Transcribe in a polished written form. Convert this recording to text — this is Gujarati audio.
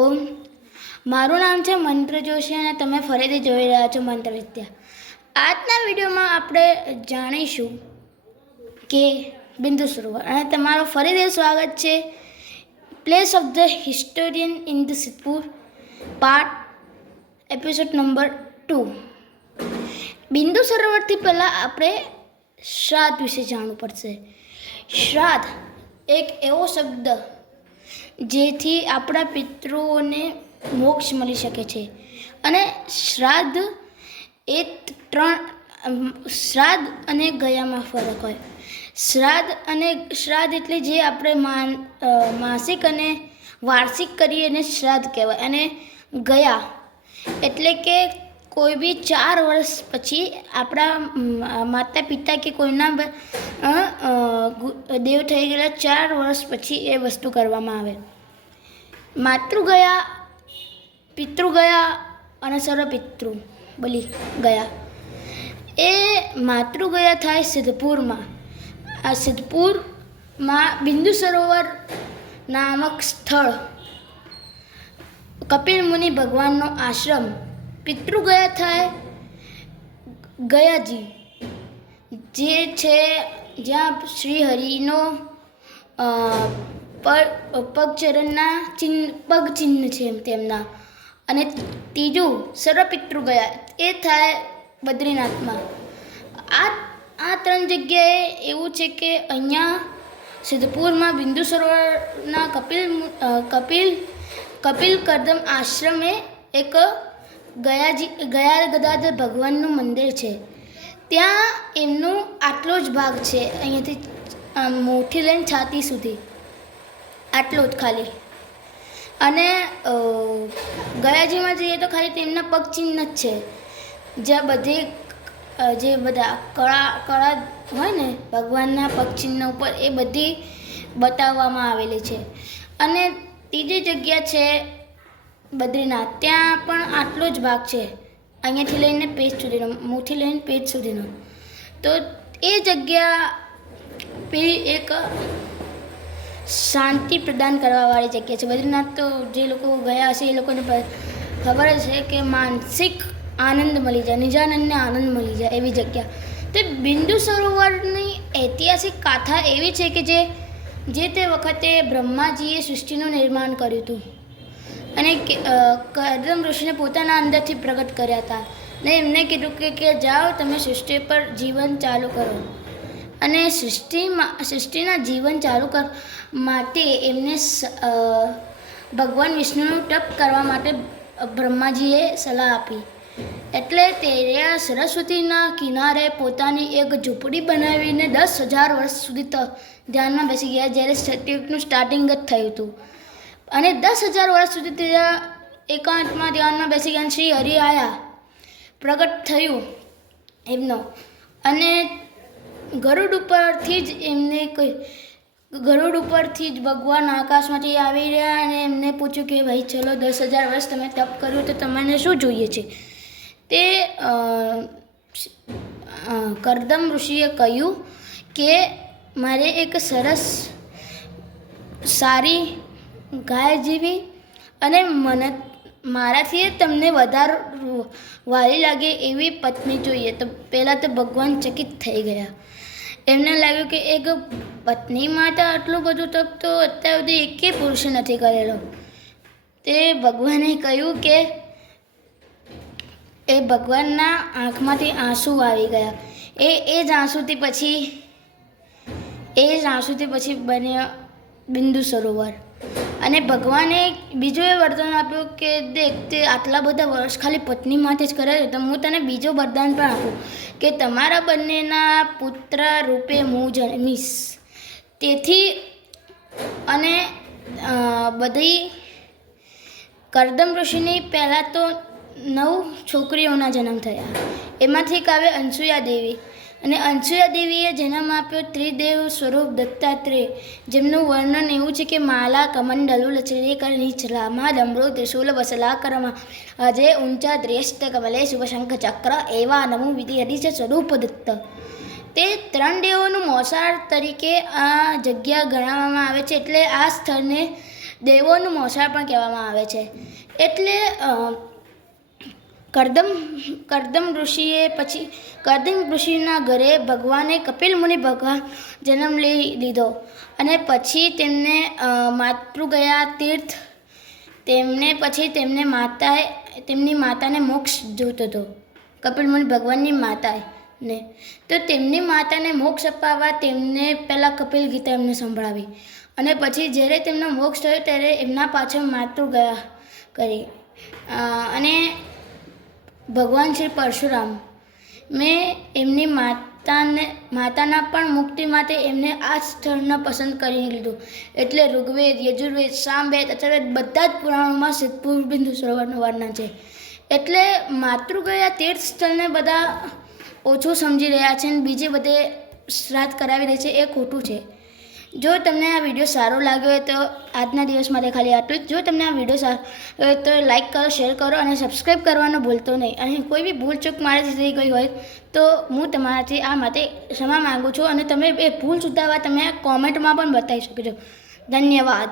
ઓમ મારું નામ છે મંત્ર જોશી અને તમે ફરીથી જોઈ રહ્યા છો મંત્ર વિદ્યા. આજના વિડીયોમાં આપણે જાણીશું કે બિંદુ સરોવર અને તમારું ફરીથી સ્વાગત છે. Place of the historian in the Siddhpur part episode number 2. બિંદુ સરોવરથી પહેલાં આપણે શ્રાદ્ધ વિશે જાણવું પડશે. શ્રાદ્ધ એક એવો શબ્દ જેથી આપણા પિતૃઓને મોક્ષ મળી શકે છે. અને શ્રાદ્ધ એ શ્રાદ્ધ અને ગયામાં ફરક હોય. શ્રાદ્ધ એટલે જે આપણે માસિક અને વાર્ષિક કરીએ એને શ્રાદ્ધ કહેવાય. અને ગયા એટલે કે કોઈ બી 4 વર્ષ પછી આપણા માતા પિતા કે કોઈના દેવ થઈ ગયેલા 4 વર્ષ પછી એ વસ્તુ કરવામાં આવે. માતૃગયા, પિતૃગયા અને સર્વપિતૃ બલિ ગયા. એ માતૃગયા થાય સિદ્ધપુરમાં. આ સિદ્ધપુરમાં બિંદુ સરોવર નામક સ્થળ, કપિલ મુનિ ભગવાનનો આશ્રમ. પિતૃગયા થાય ગયાજી, જે છે જ્યાં શ્રી હરિનો પગચરણના પગ ચિહ્ન છે તેમના. અને ત્રીજું સર્વપિતૃ ગયા, એ થાય બદ્રીનાથમાં. આ 3 જગ્યાએ એવું છે કે અહીંયા સિદ્ધપુરમાં બિંદુ સરોવરના કપિલ કરદમ આશ્રમે એક ગયા ગદાધર ભગવાનનું મંદિર છે. ત્યાં એમનું આટલો જ ભાગ છે, અહીંયાથી મોઢી લઈને છાતી સુધી, આટલો જ ખાલી. અને ગયાજીમાં જઈએ તો ખાલી તેમના પગ ચિહ્ન જ છે, જ્યાં જે બધા કળા હોય ને ભગવાનના પગ ચિહ્ન ઉપર, એ બધી બતાવવામાં આવેલી છે. અને ત્રીજી જગ્યા છે બદ્રીનાથ. ત્યાં પણ આટલો જ ભાગ છે, અહીંયાથી લઈને પેટ સુધીનો, મુઠ્ઠી લઈને પેટ સુધીનો. તો એ જગ્યા એક શાંતિ પ્રદાન કરવાવાળી જગ્યા છે. બદ્રીનાથ તો જે લોકો ગયા હશે એ લોકોને ખબર જ છે કે માનસિક આનંદ મળી જાય, નિજાનંદને આનંદ મળી જાય એવી જગ્યા. તો બિંદુ સરોવરની ઐતિહાસિક ગાથા એવી છે કે જે તે વખતે બ્રહ્માજીએ સૃષ્ટિનું નિર્માણ કર્યું હતું અને કરદમ ઋષિને પોતાના અંદરથી પ્રગટ કર્યા હતા. ને એમને કીધું કે જાઓ તમે સૃષ્ટિ પર જીવન ચાલુ કરો. અને સૃષ્ટિના જીવન ચાલુ માટે એમને ભગવાન વિષ્ણુનું તપ કરવા માટે બ્રહ્માજીએ સલાહ આપી. એટલે તે સરસ્વતીના કિનારે પોતાની એક ઝૂંપડી બનાવીને 10,000 વર્ષ સુધી ધ્યાનમાં બેસી ગયા, જ્યારે સત્યુગનું સ્ટાર્ટિંગ જ થયું હતું. અને 10,000 વર્ષ સુધી ત્યાં એકાંતમાં ધ્યાનમાં બેસી ગયા. શ્રી હરિ આયા, પ્રગટ થયું એમનો. અને ગરુડ ઉપરથી જ ભગવાન આકાશમાંથી આવી રહ્યા અને એમને પૂછ્યું કે ભાઈ ચલો 10,000 વર્ષ તમે તપ કર્યું તો તમને શું જોઈએ છે. તે કરદમ ઋષિએ કહ્યું કે મારે એક સરસ સારી ગાય જેવી અને મારાથી તમને વધારે વાલી લાગે એવી પત્ની જોઈએ. તો પહેલાં તો ભગવાન ચકિત થઈ ગયા. એમને લાગ્યું કે એક પત્ની માટે આટલું બધું તપ તો અત્યાર સુધી એકેય પુરુષે નથી કરેલો. તે ભગવાને કહ્યું કે એ ભગવાનના આંખમાંથી આંસુ આવી ગયા. એ જ આંસુથી પછી બન્યા બિંદુ સરોવર. અને ભગવાને બીજું એ વરદાન આપ્યું કે દેખ, તે આટલા બધા વર્ષ ખાલી પત્ની માટે જ કરે તો હું તને બીજો વરદાન પણ આપું કે તમારા બંનેના પુત્ર રૂપે હું જન્મીશ. તેથી અને બધી કરદમ ઋષિની પહેલાં તો 9 છોકરીઓના જન્મ થયા. એમાંથી એક આવે અનસુયા દેવી. અને અનસુયા દેવીએ જન્મ આપ્યો ત્રિદેવ સ્વરૂપ દત્તાત્રેય, જેમનું વર્ણન એવું છે કે માલા કમંડલુ લચરીકર નીચલામાં ડમરો ત્રિશૂલ વસલાકરમાં અજય ઊંચા દ્રેષ્ટ કમલે શુભશંખ ચક્ર એવા નમુ વિધિ હરિશ સ્વરૂપ દત્ત. તે 3 દેવોનું મોસાળ તરીકે આ જગ્યા ગણાવવામાં આવે છે. એટલે આ સ્થળને દેવોનું મોસાળ પણ કહેવામાં આવે છે. એટલે કરદમ ઋષિના ઘરે ભગવાને કપિલ મુનિ ભગવાન જન્મ લઈ લીધો અને પછી તેમને માતૃગયા તીર્થ તેમની માતાને મોક્ષ જોતો હતો. કપિલ મુનિ ભગવાનની માતાને તો તેમની માતાને મોક્ષ અપાવવા તેમને પહેલાં કપિલ ગીતા એમને સંભળાવી અને પછી જ્યારે તેમનો મોક્ષ થયો ત્યારે એમના પાછળ માતૃગયા કરી અને ભગવાન શ્રી પરશુરામ મેં એમની માતાના પણ મુક્તિ માટે એમને આ સ્થળને પસંદ કરી લીધું. એટલે ઋગ્વેદ, યજુર્વેદ, સામવેદ, અથર્વવેદ બધા જ પુરાણોમાં સિદ્ધપુર બિંદુ સરોવરનું વર્ણન છે. એટલે માતૃગયા તીર્થ સ્થળને બધા ઓછું સમજી રહ્યા છે અને બીજે બધે શ્રાદ્ધ કરાવી રહી છે, એ ખોટું છે. જો તમને આ વિડીયો સારો લાગ્યો હોય તો આજના દિવસ માટે ખાલી આટલું જ. જો તમને આ વિડીયો સારો હોય તો લાઇક કરો, શેર કરો અને સબસ્ક્રાઈબ કરવાનું ભૂલતો નહીં. અને કોઈ બી ભૂલચૂક મારાથી થઈ ગઈ હોય તો હું તમારાથી આ માટે ક્ષમા માગું છું અને તમે એ ભૂલ સુધારવા તમે કોમેન્ટમાં પણ બતાવી શકો છો. ધન્યવાદ.